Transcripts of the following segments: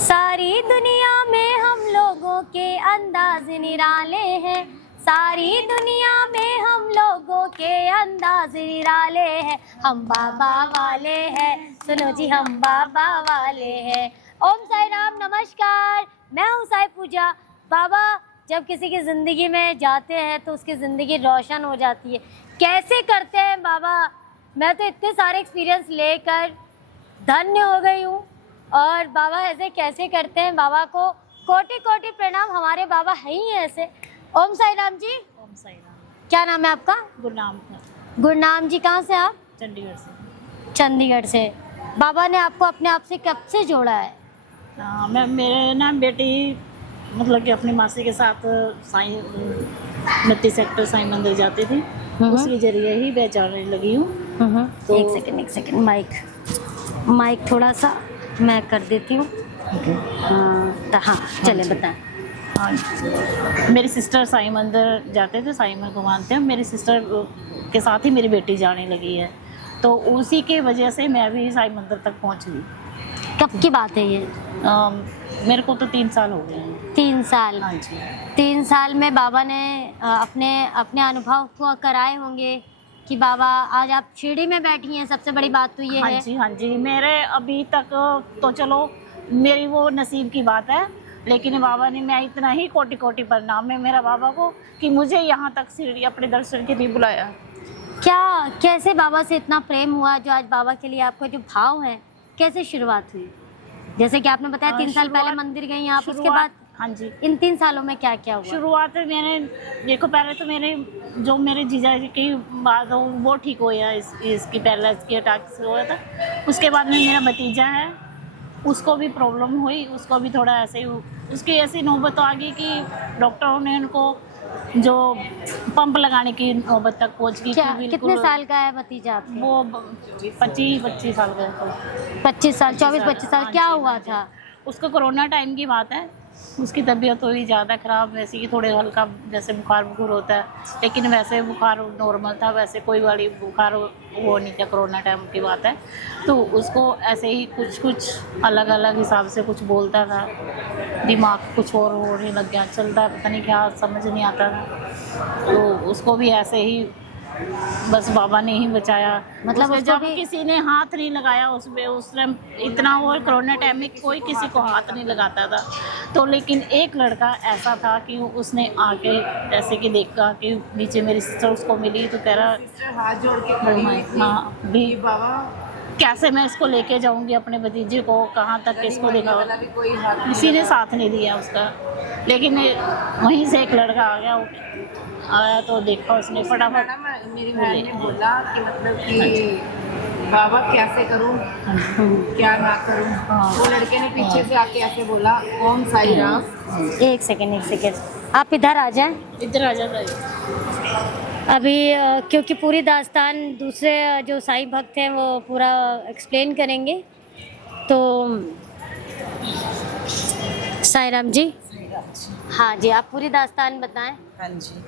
सारी दुनिया में हम लोगों के अंदाज निराले हैं, सारी दुनिया में हम लोगों के अंदाज निराले हैं, हम बाबा वाले हैं, सुनो जी हम बाबा वाले हैं। ओम साई राम, नमस्कार, मैं हूँ साई पूजा। बाबा जब किसी की ज़िंदगी में जाते हैं तो उसकी ज़िंदगी रोशन हो जाती है। कैसे करते हैं बाबा? मैं तो इतने सारे एक्सपीरियंस लेकर धन्य हो गई हूँ। और बाबा ऐसे कैसे करते हैं, बाबा को कोटि कोटि प्रणाम। हमारे बाबा है ही ऐसे। ओम साई राम जी। ओम साई राम। क्या नाम है आपका? गुरनाम। गुरनाम जी, कहाँ से आप? चंडीगढ़ से। चंडीगढ़ से। बाबा ने आपको अपने आप से कब से जोड़ा है? मेरे ना बेटी मतलब कि अपनी मासी के साथ साईं 29 सेक्टर साईं मंदिर जाती थी, उसके जरिए ही पहचानने लगी हूँ। तो एक सेकंड, माइक थोड़ा सा मैं कर देती हूँ। हाँ चले बताएं। हाँ, मेरी सिस्टर साईं मंदिर जाते थे, साईं मंदिर को मानते हैं। मेरी सिस्टर के साथ ही मेरी बेटी जाने लगी है, तो उसी के वजह से मैं भी साईं मंदिर तक पहुँच गई। कब की बात है ये? मेरे को तो 3 साल हो गए हैं। 3 साल? हाँ जी। 3 साल में बाबा ने अपने अनुभव को कराए होंगे कि बाबा आज आप शिरडी में बैठी हैं। सबसे बड़ी बात तो ये हाँ है। जी, हाँ जी। मेरे अभी तक तो चलो मेरी वो नसीब की बात है, लेकिन बाबा ने, मैं इतना ही कोटि कोटि प्रणाम है मेरा बाबा को कि मुझे यहाँ तक शिरडी अपने दर्शन के लिए बुलाया। क्या कैसे बाबा से इतना प्रेम हुआ जो आज बाबा के लिए आपको जो भाव है, कैसे शुरुआत हुई? जैसे कि आपने बताया 3 साल पहले मंदिर गई आप, उसके बाद हाँ जी, इन 3 सालों में क्या क्या हुआ? शुरुआत में मैंने देखो, पहले तो मेरे जीजा जी की बात हो, वो ठीक हो गया, इसकी पहले इसके अटैक से हुआ था। उसके बाद में मेरा भतीजा है, उसको भी प्रॉब्लम हुई, उसको भी थोड़ा ऐसे ही उसकी ऐसी नौबत आ गई कि डॉक्टरों ने उनको जो पंप लगाने की नौबत तक पहुंच गई। क्या कितने साल का है भतीजा आपके? वो 25 साल का था। 25 साल, 24-25 साल। क्या हुआ था? उसको कोरोना टाइम की बात है। उसकी तबीयत थोड़ी ज़्यादा ख़राब, वैसे कि थोड़े हल्का जैसे बुखार होता है, लेकिन वैसे बुखार नॉर्मल था, वैसे कोई वाली बुखार वो नहीं था। कोरोना टाइम की बात है, तो उसको ऐसे ही कुछ अलग अलग हिसाब से कुछ बोलता था, दिमाग कुछ और होने लग गया, चलता पता नहीं क्या, समझ नहीं आता था। तो उसको भी ऐसे ही बस बाबा ने ही बचाया। मतलब जब किसी ने हाथ नहीं लगाया उसमें, उस टाइम इतना, वो कोरोना टाइम में कोई किसी को हाथ नहीं लगाता था, तो लेकिन एक लड़का ऐसा था कि उसने आके जैसे कि देखा कि नीचे मेरी सिस्टर उसको मिली, तो कह रहा हाथ जोड़ के खड़ी हुई थी भी कि बाबा कैसे मैं इसको लेके जाऊंगी अपने भतीजे को, कहाँ तक इसको लेकर। वाला भी कोई हाथ किसी ने साथ नहीं दिया उसका, लेकिन वहीं से एक लड़का आ गया, आया तो देखा उसने फटाफट। मैडम मेरी बहन ने बोला कि मतलब कि बाबा कैसे करूं, क्या ना करूं। वो लड़के ने पीछे से आके ऐसे बोला, ओम साई राम। एक सेकेंड, आप इधर आ जाएं। इधर आ जाता है। अभी क्योंकि पूरी दास्तान दूसरे जो साईं भक्त हैं वो पूरा एक्सप्लेन करेंगे, तो साईं राम जी। हाँ जी, आप पूरी दास्तान बताएं। हाँ जी,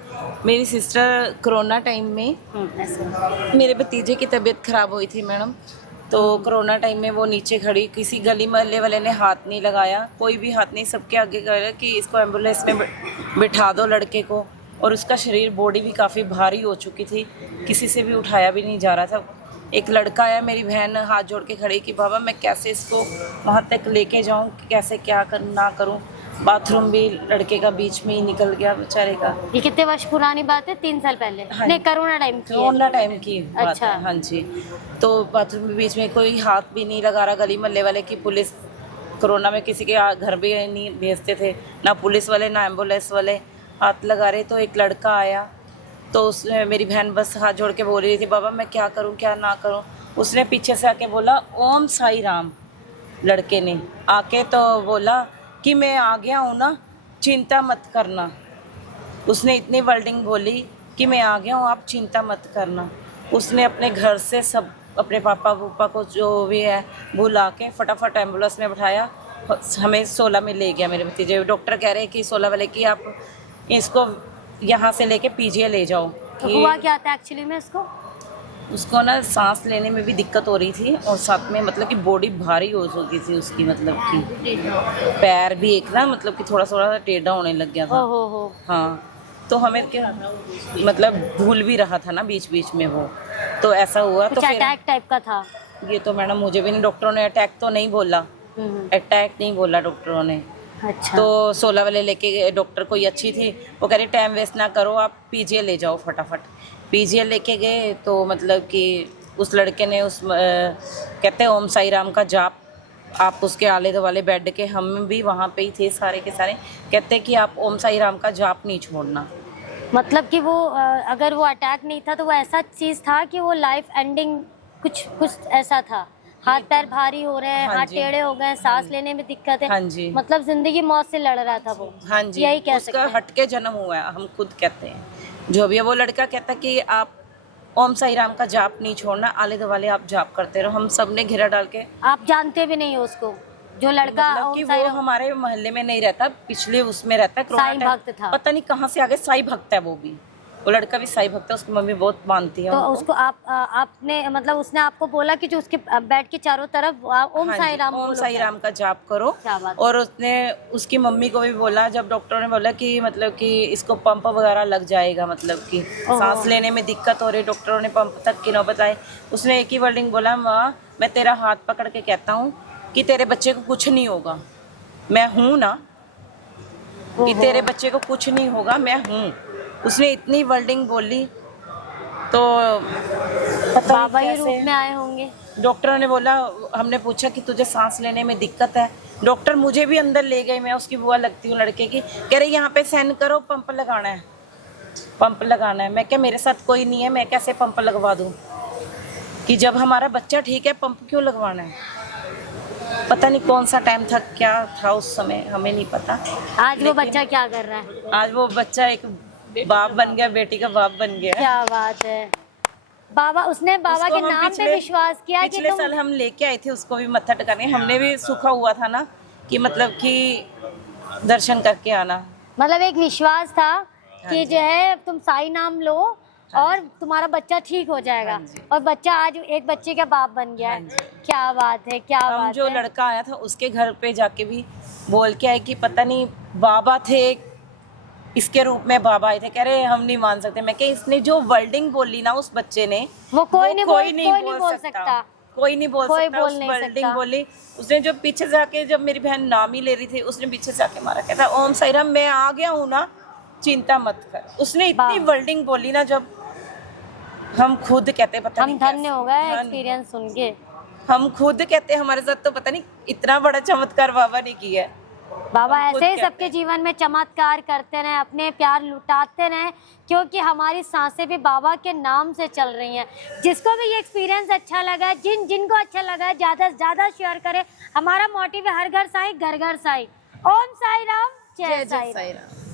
मेरी सिस्टर कोरोना टाइम में मेरे भतीजे की तबीयत ख़राब हुई थी मैडम, तो कोरोना टाइम में वो नीचे खड़ी, किसी गली मोहल्ले वाले ने हाथ नहीं लगाया, कोई भी हाथ नहीं, सबके आगे कहा कि इसको एम्बुलेंस में बिठा दो लड़के को। और उसका शरीर बॉडी भी काफ़ी भारी हो चुकी थी, किसी से भी उठाया भी नहीं जा रहा था। एक लड़का आया, मेरी बहन हाथ जोड़ के खड़ी कि बाबा मैं कैसे इसको वहाँ तक लेके जाऊँ, कैसे क्या करूँ ना करूँ। बाथरूम भी लड़के का बीच में ही निकल गया बेचारे का। ये कितने वर्ष पुरानी बात है? 3 साल पहले? हाँ, नहीं, कोरोना टाइम की है। कोरोना टाइम की बात अच्छा। है। हाँ जी, तो बाथरूम के बीच में कोई हाथ भी नहीं लगा रहा, गली मोहल्ले वाले की पुलिस, कोरोना में किसी के घर भी नहीं भेजते थे, ना पुलिस वाले ना एम्बुलेंस वाले हाथ लगा रहे। तो एक लड़का आया, तो उसने, मेरी बहन बस हाथ जोड़ के बोल रही थी बाबा मैं क्या करूं क्या ना करूं। उसने पीछे से आके बोला ओम साई राम। लड़के ने आके तो बोला कि मैं आ गया हूँ ना, चिंता मत करना। उसने इतनी वर्डिंग बोली कि मैं आ गया हूँ, आप चिंता मत करना। उसने अपने घर से सब, अपने पापा वूपा को जो भी है बुला के फटाफट एम्बुलेंस में बैठाया, हमें 16 में ले गया मेरे भतीजे। डॉक्टर कह रहे हैं कि 16 वाले कि आप इसको यहाँ से लेके पीजीआई ले जाओ। तो हुआ क्या था एक्चुअली में उसको? उसको ना सांस लेने में भी दिक्कत हो रही थी और साथ में मतलब कि बॉडी भारी हो चुकी थी उसकी, मतलब कि पैर भी एक ना मतलब कि थोड़ा थोड़ा टेढ़ा होने लग गया था। हो। हाँ, तो हमें क्या मतलब भूल भी रहा था ना बीच बीच में वो, तो ऐसा हुआ। तो कुछ फिर अटैक टाइप का था? ये तो मैडम मुझे भी नहीं, डॉक्टरों ने अटैक तो नहीं बोला, अटैक नहीं बोला डॉक्टरों ने। अच्छा। तो 16 वाले लेके गए, डॉक्टर कोई अच्छी थी, वो कह रही टाइम वेस्ट ना करो, आप पीजीआई ले जाओ फटाफट। पीजीआई लेके गए तो मतलब कि उस लड़के ने कहते हैं ओम साई राम का जाप, आप उसके आले दुआले बेड के, हम भी वहाँ पे ही थे सारे के सारे, कहते कि आप ओम साई राम का जाप नहीं छोड़ना। मतलब कि वो अगर वो अटैक नहीं था तो वो ऐसा चीज था कि वो लाइफ एंडिंग कुछ ऐसा था, हाथ पैर भारी हो रहे हैं, हाँ हाथ जी। टेढ़े हो गए, सांस लेने में दिक्कत है। हाँ जी। मतलब जिंदगी मौत से लड़ रहा था वो। हाँ जी, यही कह सकते उसका हैं। हटके जन्म हुआ है, हम खुद कहते हैं। जो भी है वो लड़का कहता कि आप ओम साई राम का जाप नहीं छोड़ना, आले दुआले आप जाप करते रहो। हम सब ने घेरा डाल के, आप जानते भी नहीं हो उसको, जो लड़का मतलब ओम कि साई वो राम- हमारे मोहल्ले में नहीं रहता, पिछले उसमें रहता है, कोरोना साईं टाइम- भक्त था। पता नहीं कहाँ से आगे साईं भक्त है वो भी, वो लड़का भी साईं भक्त है, उसकी मम्मी बहुत मानती है तो उनको। उसको आपने मतलब उसने आपको बोला कि जो उसके बेड के चारों तरफ ओम हाँ साई जी, राम ओम बोलो साई क्या? राम का जाप करो। क्या बात है। और उसने उसकी मम्मी को भी बोला, जब डॉक्टर ने बोला कि मतलब कि इसको पंप वगैरह लग जाएगा, मतलब कि ओह। सांस लेने में दिक्कत हो रही, डॉक्टरों ने पंप तक की नौबत आई, उसने एक ही वर्डिंग बोला, माँ मैं तेरा हाथ पकड़ के कहता हूँ कि तेरे बच्चे को कुछ नहीं होगा, मैं हूँ ना, कि तेरे बच्चे को कुछ नहीं होगा, मैं हूँ। उसने इतनी वर्डिंग बोली, तो पता बाबा नहीं ही रूप कैसे में आए होंगे। डॉक्टरों ने बोला, हमने पूछा कि तुझे सांस लेने में दिक्कत है, डॉक्टर मुझे भी अंदर ले गए, मैं उसकी बुआ लगती हूँ लड़के की, कह रहे यहाँ पे साइन करो, पंप लगाना है, पंप लगाना है। मैं क्या, मेरे साथ कोई नहीं है, मैं कैसे पंप लगवा दूँ, कि जब हमारा बच्चा ठीक है पंप क्यों लगवाना है। पता नहीं कौन सा टाइम था, क्या था उस समय, हमें नहीं पता। आज वो बच्चा क्या कर रहा है? आज वो बच्चा एक बाप बन गया, बेटी का बाप बन गया। क्या बात है। बाबा उसने बाबा उसको के हम नाम पे पिछले- विश्वास किया कि पिछले तुम साल हम लेके आए थे उसको भी मत्था टिकाने, हमने भी सूखा हुआ था ना, कि मतलब कि दर्शन करके आना। मतलब एक विश्वास था कि जी। जो है तुम साई नाम लो और तुम्हारा बच्चा ठीक हो जाएगा। हाँ जी। और बच्चा आज एक बच्चे का बाप बन गया है। हाँ जी। क्या बात है, क्या हम बात जो है। लड़का आया था उसके घर पे जाके भी बोल के आए कि पता नहीं बाबा थे, इसके रूप में बाबा आए थे, कह रहे हम नहीं मान सकते। मैं कि इसने जो वर्डिंग बोली ना उस बच्चे ने, वो कोई नहीं बोल सकता, कोई नहीं बोल कोई सकता। बोल उस नहीं वर्डिंग सकता। बोली उसने, जो पीछे से आके, जब मेरी बहन नाम ही ले रही थी, उसने पीछे से आके मारा, कहता ओम साई राम मैं आ गया हूँ ना, चिंता मत कर। उसने इतनी वाह। वर्डिंग बोली ना, जब हम खुद कहते पता हम नहीं धन्य कैसे- हो गए धन्य। एक्सपीरियंस सुन के। हम खुद कहते हमारे साथ तो पता नहीं इतना बड़ा चमत्कार बाबा ने किया है। बाबा हम खुद ऐसे ही कहते सबके हैं। जीवन में चमत्कार करते रहे, अपने प्यार लुटाते रहे, क्योंकि हमारी सांसें भी बाबा के नाम से चल रही हैं। जिसको भी ये एक्सपीरियंस अच्छा लगा, जिनको अच्छा लगा, ज़्यादा से ज़्यादा शेयर करें। हमारा मोटिव है हर घर साईं, घर घर साईं। ओम साई राम, जय साईं राम।